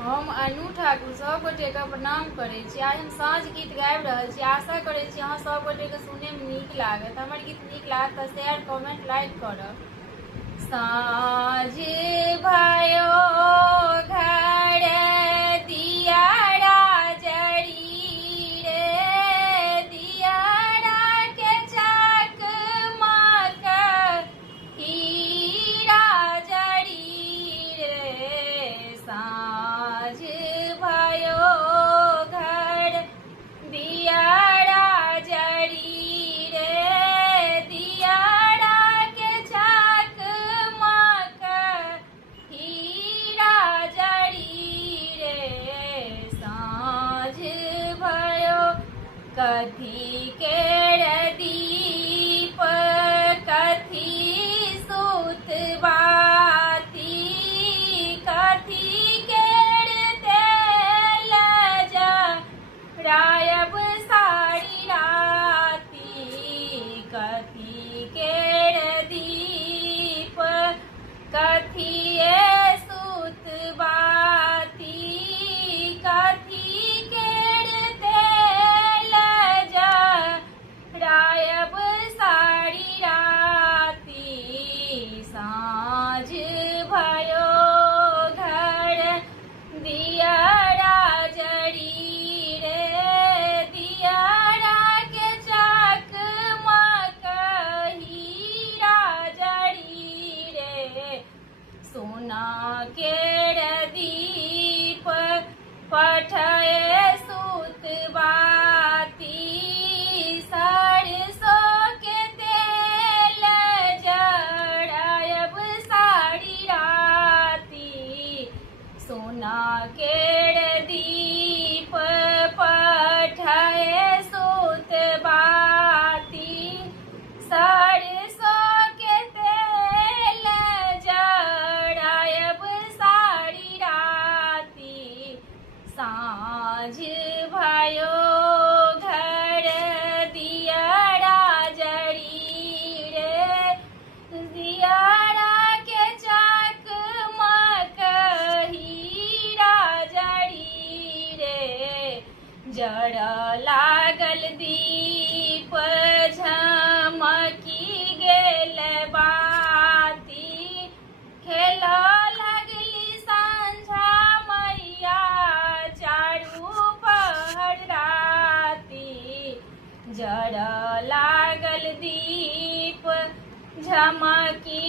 हम अनु ठाकुर सब गोटे के प्रणाम करे छी। आज हम साँझ गीत गाबि रहल छी। आशा करे छी अहाँ सब गोटे के सुने में नीक लागत। हमर गीत नीक लागत तो शेयर कमेंट लाइक करब। साँझ भयो घर दियारा जड़ी रे, दियारा के चकमक हीरा जड़ी रे। साँझ भयो घर दियारा जड़ी रे, दियारा के चकमक हीरा जड़ी रे। साँझ भयो कथी केर दीप कथी सुत बाती, कथी केर तेल जरायब सारी राती, कथी केर दीप कथिए सुत बाती, कथी केर तेल जरायब सारी राती। साँझ भयो घर दियारा जड़ी रे, दियारा के चकमक हीरा जड़ी रे। सोना केर दीप पठए सुत बाती, सरसों के तेल जरायब सारी राती। सोना केर दीप पठए सुत बाती, सरसों के तेल जरायब सारी राती। साँझ भयो घर दियारा जड़ी रे, दियारा के चकमक हीरा जड़ी रे। जड़ लागल दीप झमकी गेल बाती, खेल लगली संझा मैया चारू पहर राती। जड़ लागल दीप झमकी